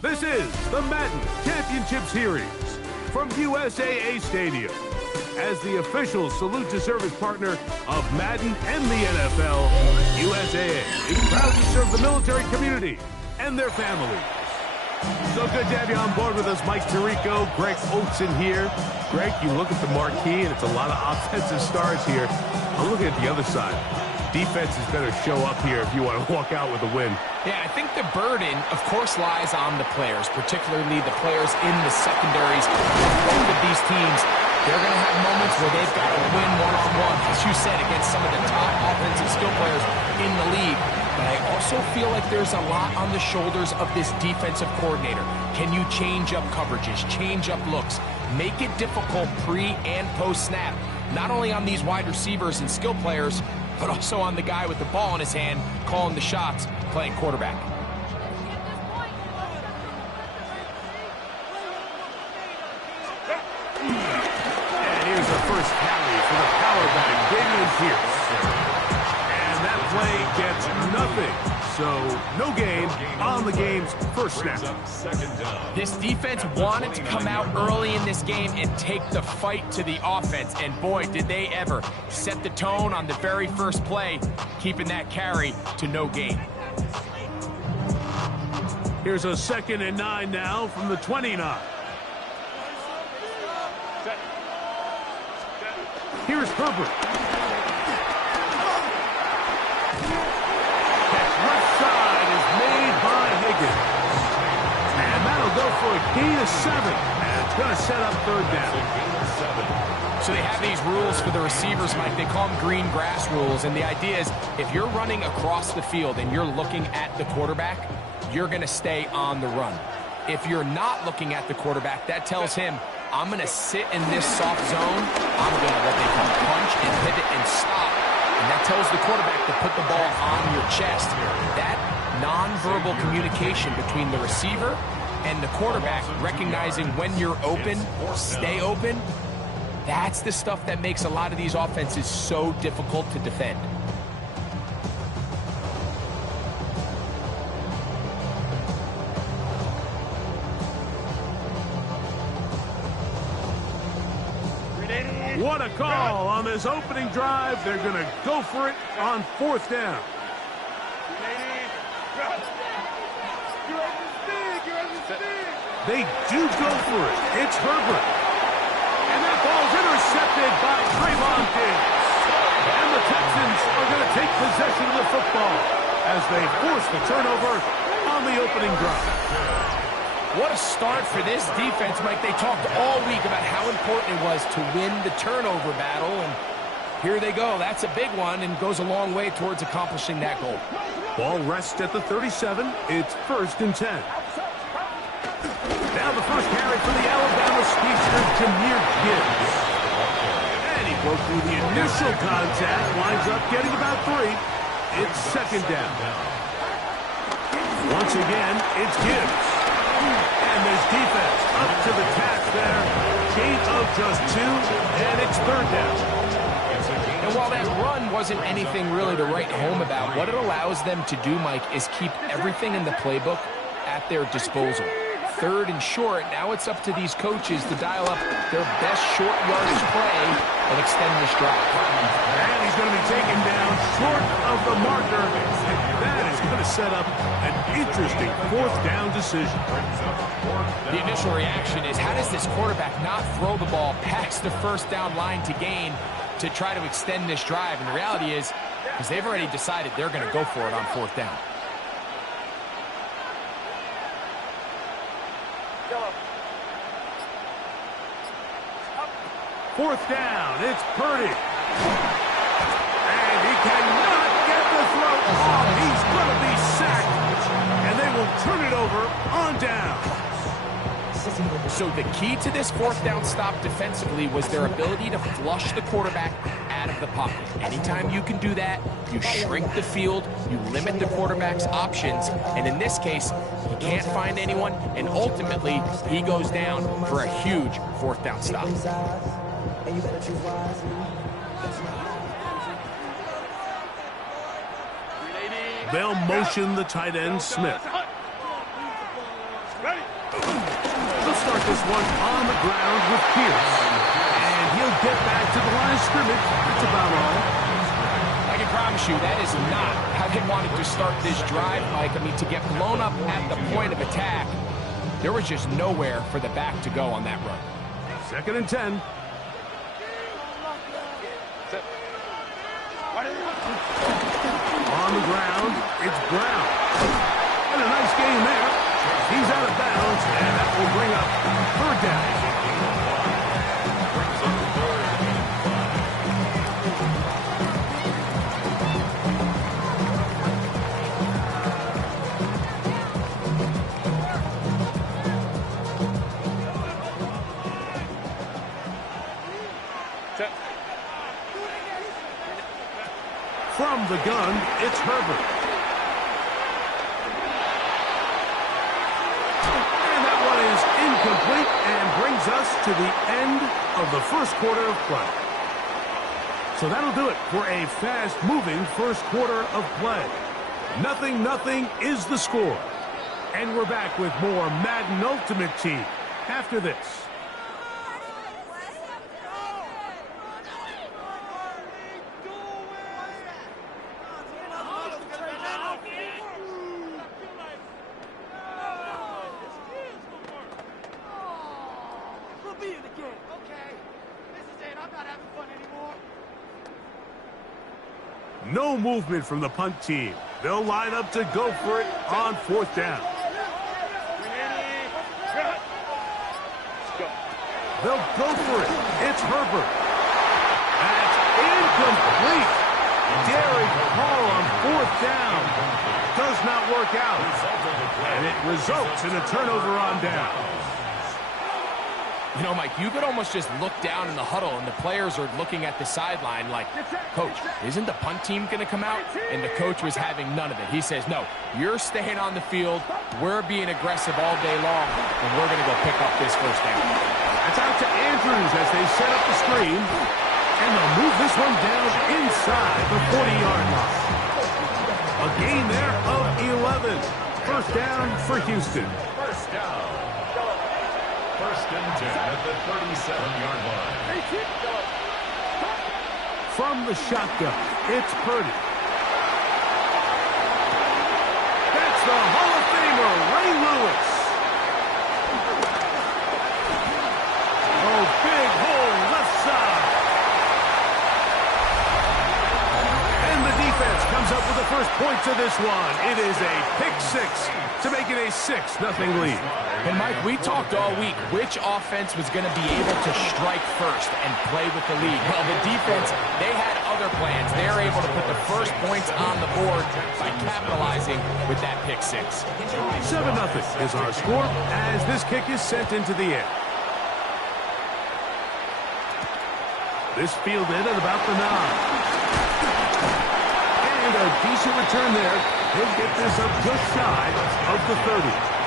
This is the Madden Championship Series from USAA Stadium. As the official salute to service partner of Madden and the NFL, USAA is proud to serve the military community and their families. So good to have you on board with us, Mike Tirico, Greg Olson here. Greg, you look at the marquee, and it's a lot of offensive stars here. I'm looking at the other side. Defenses better show up here if you want to walk out with a win. Yeah, I think the burden, of course, lies on the players, particularly the players in the secondaries. Both of these teams, they're going to have moments where they've got to win one-on-one, as you said, against some of the top offensive skill players in the league. But I also feel like there's a lot on the shoulders of this defensive coordinator. Can you change up coverages, change up looks, make it difficult pre- and post-snap, not only on these wide receivers and skill players, but also on the guy with the ball in his hand, calling the shots, playing quarterback. And here's the first carry for the power back, Dameon Pierce. And that play gets nothing. So no gain on the game's first snap. This defense wanted to come out early in this game and take the fight to the offense. And boy, did they ever set the tone on the very first play, keeping that carry to no gain. Here's a 2nd and 9 now from the 29. Here's Herbert. Catch left side is made by Higgins. And that'll go for a gain of 7. And it's going to set up 3rd down. So they have these rules for the receivers, Mike. They call them green grass rules. And the idea is if you're running across the field and you're looking at the quarterback, you're going to stay on the run. If you're not looking at the quarterback, that tells him, I'm going to sit in this soft zone. I'm going to what they call punch and pivot and stop. And that tells the quarterback to put the ball on your chest. That nonverbal communication between the receiver and the quarterback, recognizing when you're open, stay open, that's the stuff that makes a lot of these offenses so difficult to defend. What a call on this opening drive. They're going to go for it on 4th down. They do go for it. It's Herbert. And that ball's intercepted by Trayvon Diggs. And the Texans are going to take possession of the football as they force the turnover on the opening drive. What a start for this defense, Mike. They talked all week about how important it was to win the turnover battle, and here they go. That's a big one and goes a long way towards accomplishing that goal. Ball rests at the 37. It's 1st and 10. Now the first carry for the Alabama speedster, Jahmyr Gibbs. And he broke through the initial contact, winds up getting about 3. It's 2nd down. Once again, it's Gibbs. And there's defense up to the task there. Gain of just 2, and it's 3rd down. And while that run wasn't anything really to write home about, what it allows them to do, Mike, is keep everything in the playbook at their disposal. 3rd and short, now it's up to these coaches to dial up their best short yardage play and extend this drive. And he's going to be taken down short of the marker. And that is going to set up an interesting 4th down decision. The initial reaction is, how does this quarterback not throw the ball past the 1st down line to gain to try to extend this drive? And the reality is, because they've already decided they're going to go for it on 4th down. Fourth down, it's Purdy. And he cannot get the throw. Oh, he's going to be sacked. And they will turn it over on down. So the key to this 4th down stop defensively was their ability to flush the quarterback out of the pocket. Anytime you can do that, you shrink the field, you limit the quarterback's options, and in this case, he can't find anyone, and ultimately, he goes down for a huge 4th down stop. They'll motion the tight end, Smith. this one on the ground with Pierce. And he'll get back to the line of scrimmage. That's about all. I can promise you that is not how they wanted to start this drive, Mike. I mean, to get blown up at the point of attack, there was just nowhere for the back to go on that run. 2nd and 10. On the ground, it's Brown. And a nice game there. He's out of bounds, and that will bring up 3rd down. From the gun, it's Herbert. And that one is incomplete and brings us to the end of the first quarter of play. So that'll do it for a fast-moving first quarter of play. 0-0 is the score. And we're back with more Madden Ultimate Team after this. No movement from the punt team. They'll line up to go for it on 4th down. They'll go for it. It's Herbert. That's incomplete. Derek Hall on 4th down. Does not work out. And it results in a turnover on down. You know, Mike, you could almost just look down in the huddle, and the players are looking at the sideline like, Coach, isn't the punt team going to come out? And the coach was having none of it. He says, no, you're staying on the field. We're being aggressive all day long, and we're going to go pick up this 1st down. That's out to Andrews as they set up the screen. And they'll move this one down inside the 40-yard line. A gain there of 11. 1st down for Houston. 1st down. 1st and 10 at the 37-yard line. From the shotgun, it's Purdy. That's the Hall of Famer, Ray Lewis. Oh, big hole left side. And the defense comes up with the first points of this one. It is a pick 6 to make it a 6-0 lead. And, Mike, we talked all week which offense was going to be able to strike first and play with the lead. Well, the defense, they had other plans. They're able to put the first points on the board by capitalizing with that pick 6. 7-0 is our score as this kick is sent into the air. This fielded at about the 9. And a decent return there. He'll get this up just shy of the 30.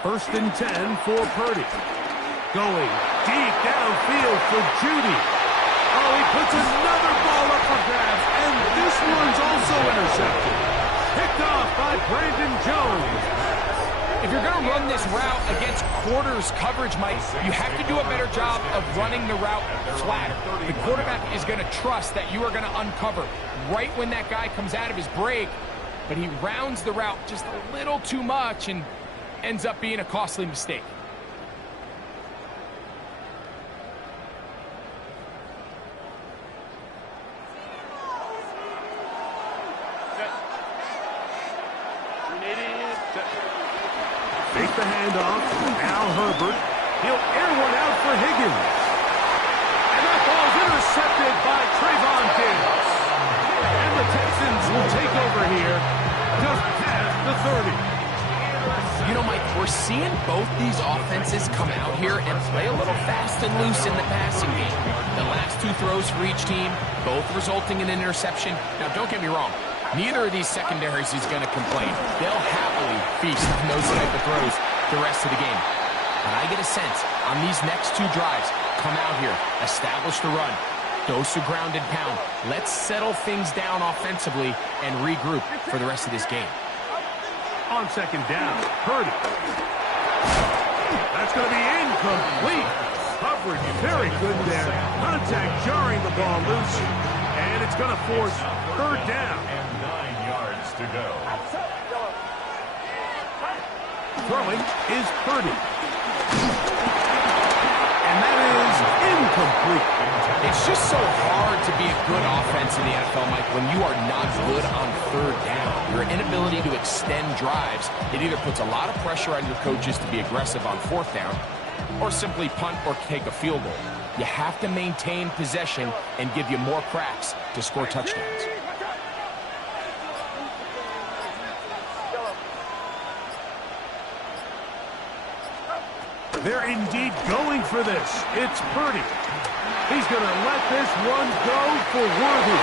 First and 10 for Purdy. Going deep downfield for Judy. Oh, he puts another ball up for grabs, and this one's also intercepted. Picked off by Brandon Jones. If you're going to run this route against quarters coverage, Mike, you have to do a better job of running the route flatter. The quarterback is going to trust that you are going to uncover right when that guy comes out of his break, but he rounds the route just a little too much and ends up being a costly mistake. Take the handoff. Now Herbert. He'll air one out for Higgins. And that ball's intercepted by Trayvon Diggs. And the Texans will take over here just past the 30. You know, Mike, we're seeing both these offenses come out here and play a little fast and loose in the passing game. The last two throws for each team, both resulting in an interception. Now, don't get me wrong. Neither of these secondaries is going to complain. They'll happily feast on those type of throws the rest of the game. But I get a sense on these next two drives, come out here, establish the run, dose of ground and pound. Let's settle things down offensively and regroup for the rest of this game. On second down, Purdy. That's going to be incomplete. Coverage very good there. Contact jarring the ball loose. And it's going to force third down. And 9 yards to go. Throwing is Purdy. And that is incomplete. It's just so hard to be a good offense in the NFL, Mike, when you are not good on third down. Your inability to extend drives, it either puts a lot of pressure on your coaches to be aggressive on fourth down or simply punt or take a field goal. You have to maintain possession and give you more cracks to score touchdowns. They're indeed going for this. It's Purdy. He's going to let this one go for Worthy.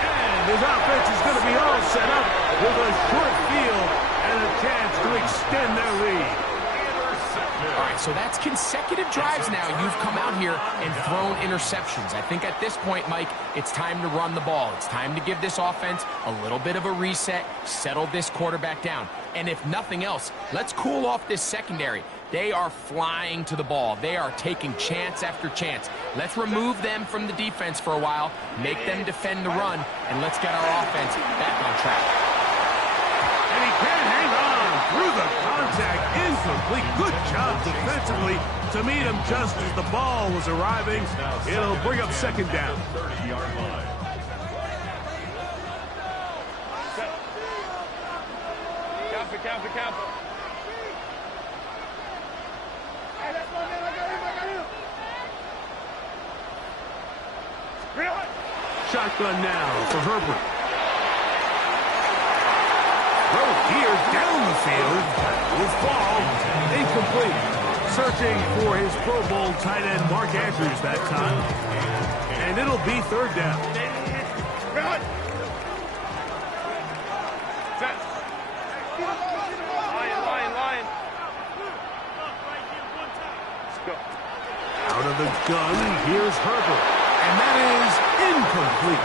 And his offense is going to be all set up with a short field and a chance to extend their lead. All right, so that's consecutive drives now. You've come out here and thrown interceptions. I think at this point, Mike, it's time to run the ball. It's time to give this offense a little bit of a reset, settle this quarterback down. And if nothing else, let's cool off this secondary. They are flying to the ball. They are taking chance after chance. Let's remove them from the defense for a while, make them defend the run, and let's get our offense back on track. And he can't hang on through the contact. Incomplete. Good job defensively to meet him just as the ball was arriving. It'll bring up second down. 30-yard line. Count. Shotgun now for Herbert. Throw here down the field. Will fall. Incomplete. Searching for his Pro Bowl tight end Mark Andrews that time. And it'll be third down. Line. Out of the gun, here's Herbert. And that is incomplete.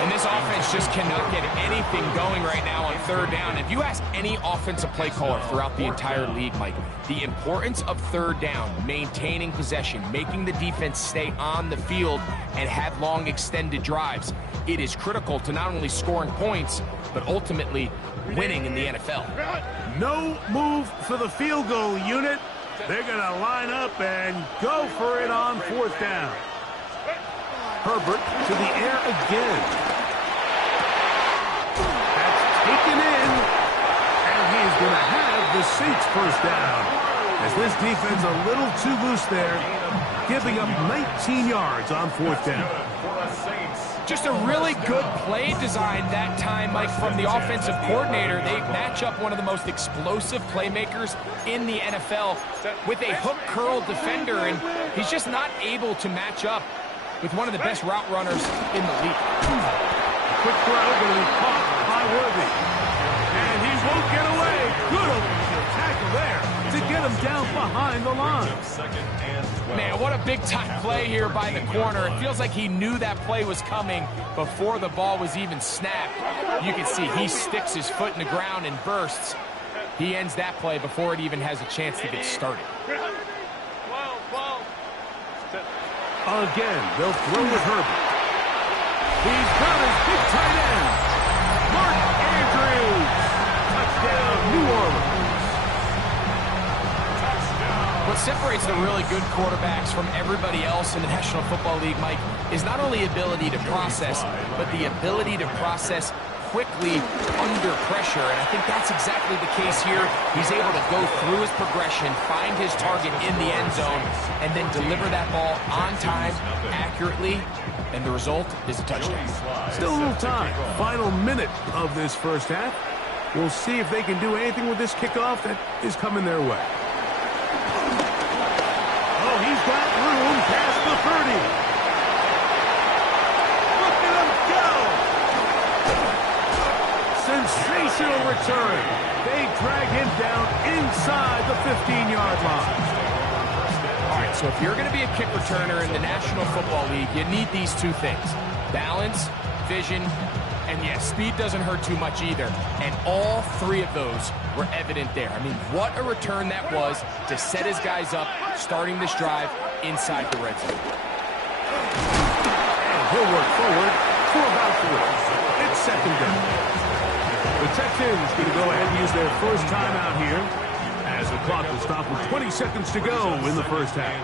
And this offense just cannot get anything going right now on third down. If you ask any offensive play caller throughout the entire league, Mike, the importance of third down, maintaining possession, making the defense stay on the field and have long extended drives, it is critical to not only scoring points, but ultimately winning in the NFL. No move for the field goal unit. They're going to line up and go for it on fourth down. Herbert to the air again. That's taken in. And he's going to have the Saints first down. As this defense a little too loose there, giving up 19 yards on fourth down. Just a really good play design that time, Mike, from the offensive coordinator. They match up one of the most explosive playmakers in the NFL with a hook curl defender, and he's just not able to match up with one of the best route runners in the league. Quick throw going to be caught by Worthy. And he won't get away. Good open tackle there to get him down behind the line. Man, what a big-time play here by the corner. It feels like he knew that play was coming before the ball was even snapped. You can see he sticks his foot in the ground and bursts. He ends that play before it even has a chance to get started. Again, they'll throw with Herbert. He's got his big tight end, Mark Andrews. Touchdown, New Orleans. What separates the really good quarterbacks from everybody else in the National Football League, Mike, is not only ability to process, but the ability to process quickly under pressure, and I think that's exactly the case here. He's able to go through his progression, find his target in the end zone, and then deliver that ball on time, accurately, and the result is a touchdown. Still a little time. Final minute of this first half. We'll see if they can do anything with this kickoff that is coming their way. Oh, he's got room past the 30. Look at him go! Sensational return. They drag him down inside the 15-yard line. All right, so if you're going to be a kick returner in the National Football League, you need these two things: balance, vision, and yes, speed doesn't hurt too much either. And all three of those were evident there. I mean, what a return that was to set his guys up, starting this drive inside the red zone. And he'll work forward for about 4. It's second down. The Texans going to go ahead and use their first timeout here, as the clock will stop with 20 seconds to go in the first half.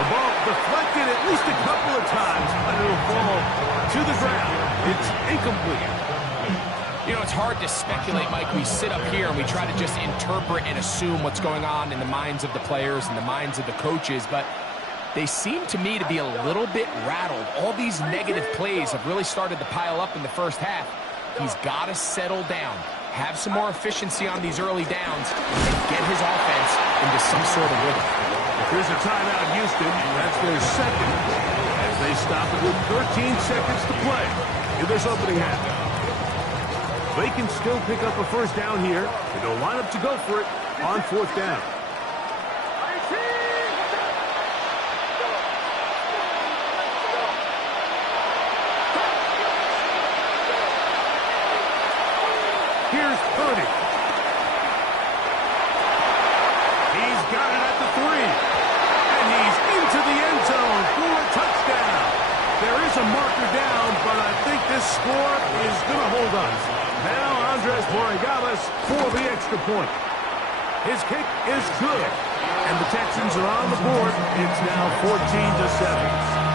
The ball deflected at least a couple of times, but it'll fall to the ground. It's incomplete. You know, it's hard to speculate, Mike. We sit up here and we try to just interpret and assume what's going on in the minds of the players and the minds of the coaches, but they seem to me to be a little bit rattled. All these negative plays have really started to pile up in the first half. He's got to settle down, have some more efficiency on these early downs, and get his offense into some sort of rhythm. Here's a timeout, Houston. That's their second, as they stop it with 13 seconds to play in this opening half. They can still pick up a first down here, and they'll line up to go for it on 4th down. Here's Purdy. He's got it at the 3. And he's into the end zone for a touchdown. There is a marker down, but I think this score is going to hold us. Now Andres Borregales for the extra point. His kick is good. And the Texans are on the board. It's now 14-7.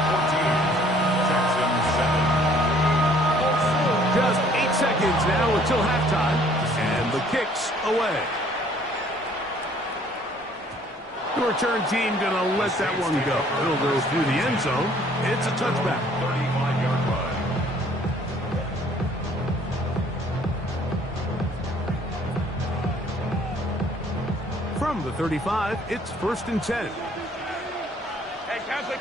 Just 8 seconds now until halftime, and the kick's away. The return team going to let that one go. It'll go through the end zone. It's a touchback. 35-yard run. From the 35, it's 1st and 10. Hey, Kappa.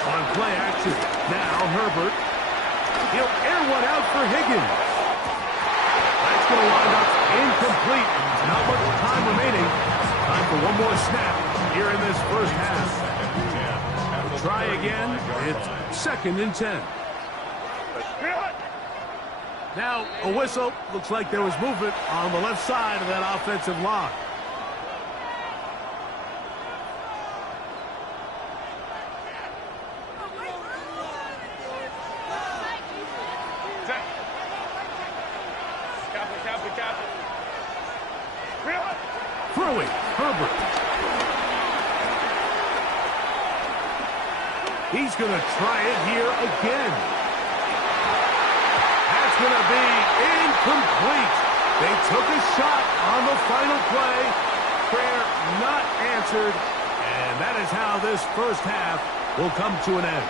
On play action, now Herbert. He'll air one out for Higgins. That's going to wind up incomplete. Not much time remaining. Time for one more snap here in this first half. We'll try again. It's 2nd and 10. Now a whistle. Looks like there was movement on the left side of that offensive line. Throwing, Herbert. He's going to try it here again. That's going to be incomplete. They took a shot on the final play. Prayer not answered. And that is how this first half will come to an end.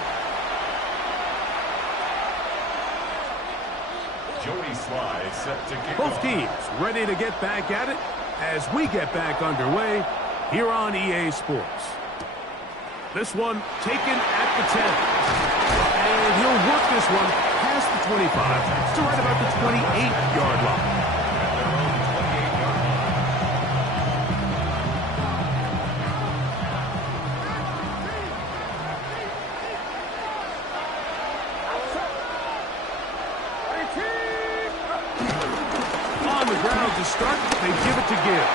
Jody Sly set to kick Both off. teams ready to get back at it as we get back underway here on EA Sports. This one taken at the 10. And he'll work this one past the 25 to right about the 28-yard line. On the ground to start, they give it to Gibbs.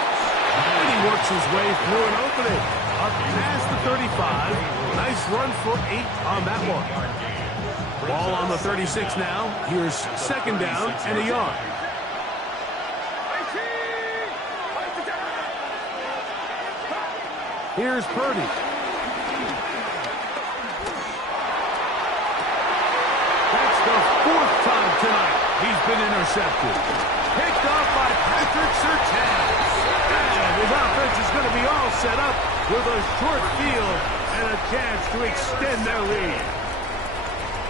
And he works his way through an opening. Up past the 35. Nice run for 8 on that one. Ball on the 36 now. Here's 2nd down and a yard. Here's Purdy. That's the 4th time tonight he's been intercepted. Picked off by Patrick Surtain. And his offense is going to be all set up with a short field and a chance to extend their lead.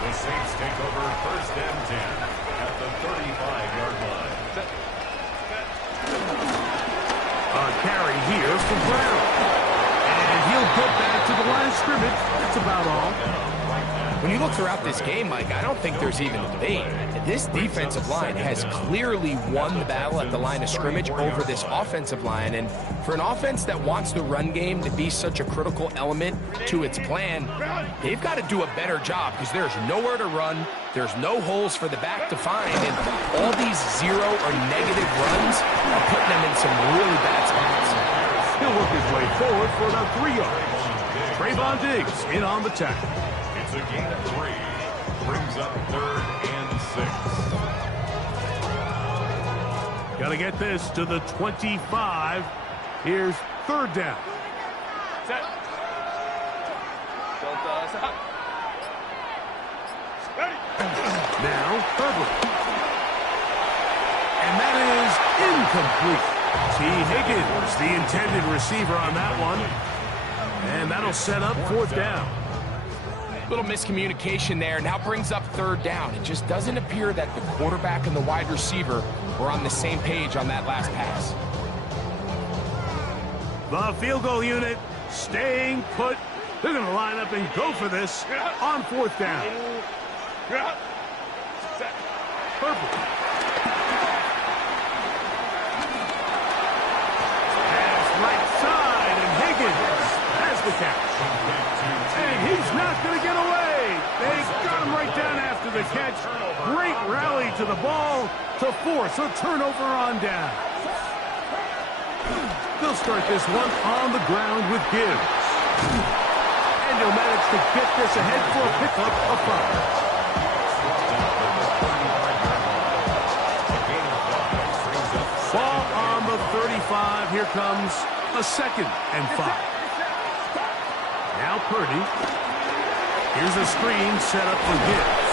The Saints take over 1st and 10 at the 35-yard line. A carry here for Brown. And he'll get back to the line of scrimmage. That's about all. When you look throughout this game, Mike, I don't think there's even a debate. This defensive line has clearly won the battle at the line of scrimmage over this offensive line. And for an offense that wants the run game to be such a critical element to its plan, they've got to do a better job because there's nowhere to run. There's no holes for the back to find. And all these zero or negative runs are putting them in some really bad spots. He'll work his way forward for about 3 yards. Trayvon Diggs in on the tackle. It's a gain of 3. Brings up 3rd and 6. Got to get this to the 25. Here's 3rd down. Set. Ready. Now, Herbert. And that is incomplete. T. Higgins, the intended receiver on that one. And that'll set up 4th down. Little miscommunication there. Now brings up 3rd down. It just doesn't appear that the quarterback and the wide receiver were on the same page on that last pass. The field goal unit staying put. They're going to line up and go for this on 4th down. Set. Perfect. Pass right side, and Higgins has the catch. And he's not going to get away. They got him right down after the catch. Great rally to the ball to force a turnover on down. They'll start this one on the ground with Gibbs. And he'll manage to get this ahead for a pickup of 5. Ball on the 35. Here comes a 2nd and 5. Now Purdy. Here's a screen set up for Gibbs.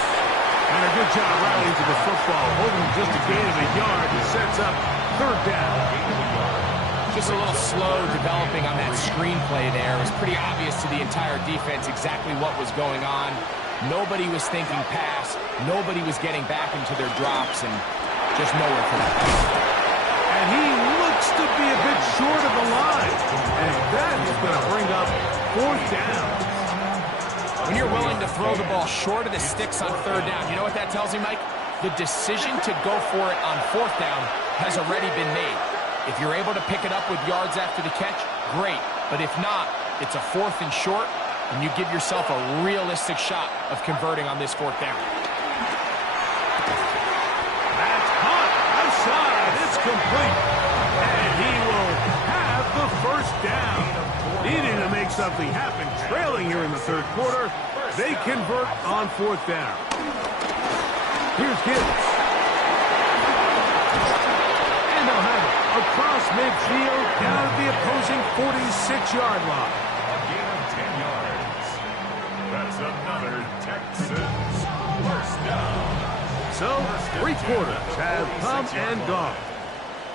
And a good job rallying to the football, holding just a gain of a yard and sets up 3rd down. Just a little slow developing on that screenplay there. It was pretty obvious to the entire defense exactly what was going on. Nobody was thinking pass. Nobody was getting back into their drops, and just nowhere for that. And he looks to be a bit short of the line. And that is going to bring up 4th down. When you're willing to throw the ball short of the sticks on 3rd down, you know what that tells me, Mike? The decision to go for it on 4th down has already been made. If you're able to pick it up with yards after the catch, great. But if not, it's a 4th and short, and you give yourself a realistic shot of converting on this 4th down. That's caught outside. It's complete. And he will have the 1st down. Needing to make something happen, trailing here in the 3rd quarter. They convert on 4th down. Here's Gibbs. And they'll have it across midfield down at the opposing 46-yard line. A gain of 10 yards. That's another Texans 1st down. So, 3 quarters have come and gone.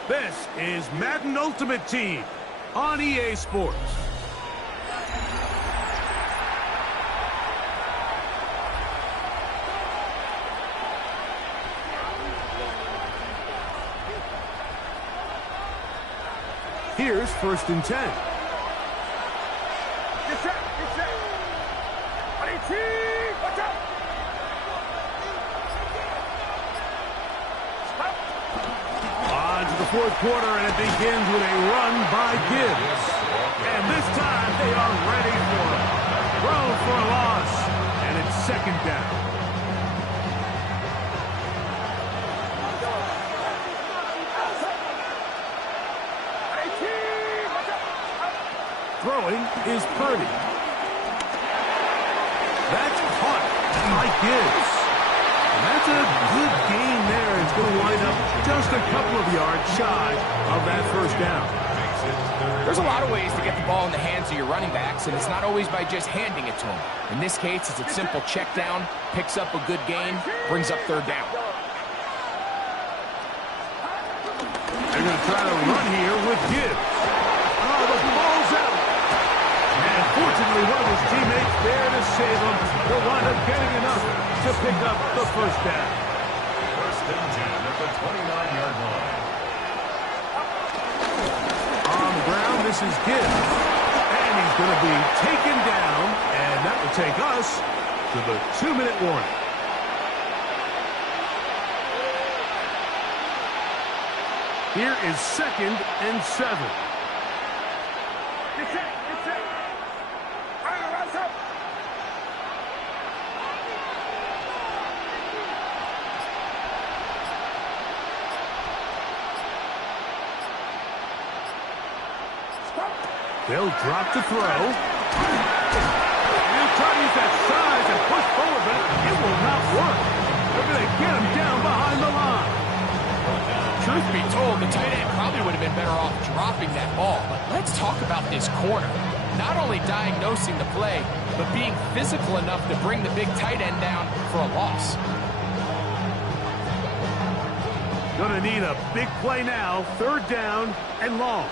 This is Madden Ultimate Team on EA Sports. Here's 1st and 10. Get set. Get set. Ready, team. Watch out. On to the 4th quarter, and it begins with a run by Gibbs. And this time, they are ready for it. Throw for a loss, and it's 2nd down. Throwing is Purdy. That's caught by Gibbs. And that's a good gain there. It's going to wind up just a couple of yards shy of that 1st down. There's a lot of ways to get the ball in the hands of your running backs, and it's not always by just handing it to them. In this case, it's a simple check down, picks up a good gain, brings up 3rd down. They're going to try to run here with Gibbs. Oh, the ball's out. And fortunately, one of his teammates there to save him. He'll wind up getting enough to pick up the first down. First and 10 at the 29-yard line. On the ground, this is Gibbs. And he's going to be taken down, and that will take us to the 2-minute warning. Here is 2nd and 7. Get set. Rise up. They'll drop to throw. And try to use that size and push forward, but it will not work. They're going to get him down behind the line. Truth be told, the tight end probably would have been better off dropping that ball. But let's talk about this corner. Not only diagnosing the play, but being physical enough to bring the big tight end down for a loss. Going to need a big play now. 3rd down and long.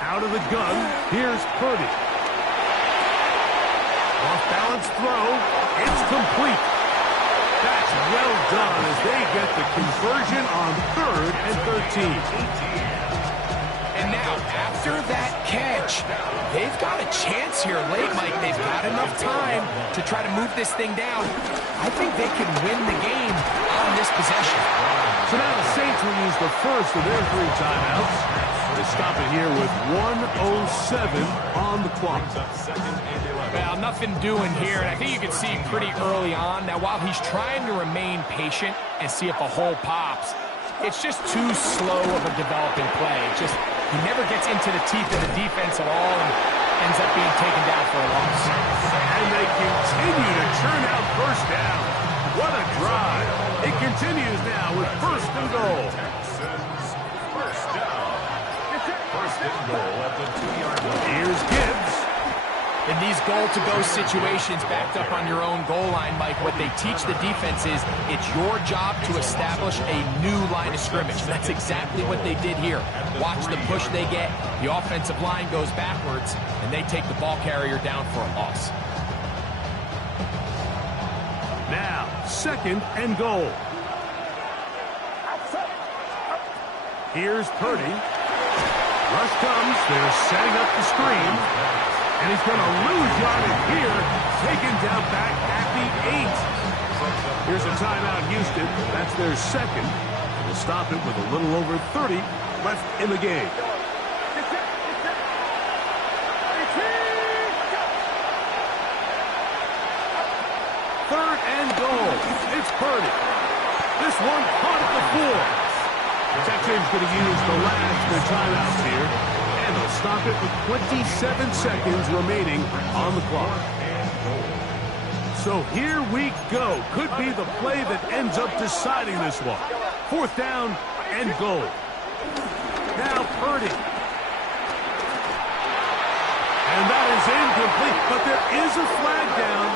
Out of the gun, here's Purdy. Off-balance throw, it's complete. That's well done as they get the conversion on 3rd and 13. And now, after that catch, they've got a chance here late, Mike. They've got enough time to try to move this thing down. I think they can win the game on this possession. So now the Saints will use the first of their 3 timeouts. They stop it here with 1:07 on the clock. Well, nothing doing here, and I think you can see pretty early on. Now, while he's trying to remain patient and see if a hole pops, it's just too slow of a developing play. It's just, he never gets into the teeth of the defense at all and ends up being taken down for a loss. And they continue to churn out first down. What a drive. It continues now with 1st and goal. First down. First and goal at the 2-yard line. Here's Gibbs. In these goal-to-go situations backed up on your own goal line, Mike, what they teach the defense is it's your job to establish a new line of scrimmage. That's exactly what they did here. Watch the push they get. The offensive line goes backwards, and they take the ball carrier down for a loss. Now, 2nd and goal. Here's Purdy. Rush comes. They're setting up the screen. And he's going to lose yardage here. Taken down back at the 8. Here's a timeout, Houston. That's their 2nd. We'll stop it with a little over 30 left in the game. Third and goal. It's Purdy. This one caught at the 4. Texans going to use the last of their timeouts here. And they'll stop it with 27 seconds remaining on the clock. So here we go. Could be the play that ends up deciding this one. 4th down and goal. Now Purdy. And that is incomplete, but there is a flag down.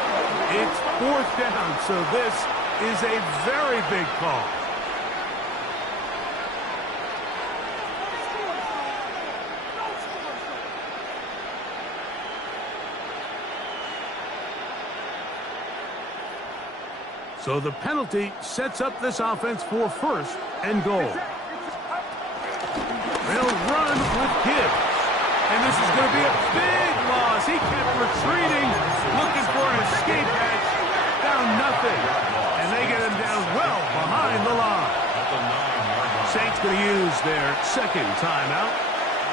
It's 4th down, so this is a very big call. So the penalty sets up this offense for 1st and goal. They'll run with Gibbs. And this is going to be a big loss. He kept retreating, looking for an escape hatch. Found nothing. And they get him down well behind the line. Saints going to use their 2nd timeout.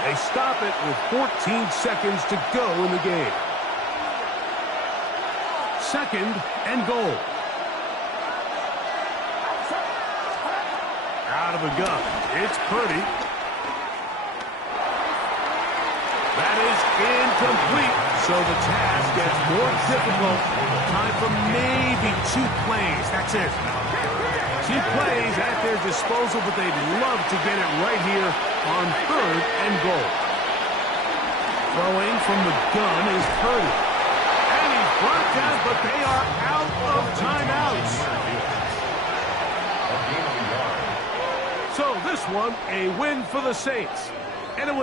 They stop it with 14 seconds to go in the game. 2nd and goal. Out of the gun. It's Purdy. That is incomplete. So the task gets more difficult. Time for maybe 2 plays. That's it. 2 plays at their disposal, but they'd love to get it right here on 3rd and goal. Throwing from the gun is Purdy. And he's brought down, but they are out of timeouts. So this one, a win for the Saints. And it was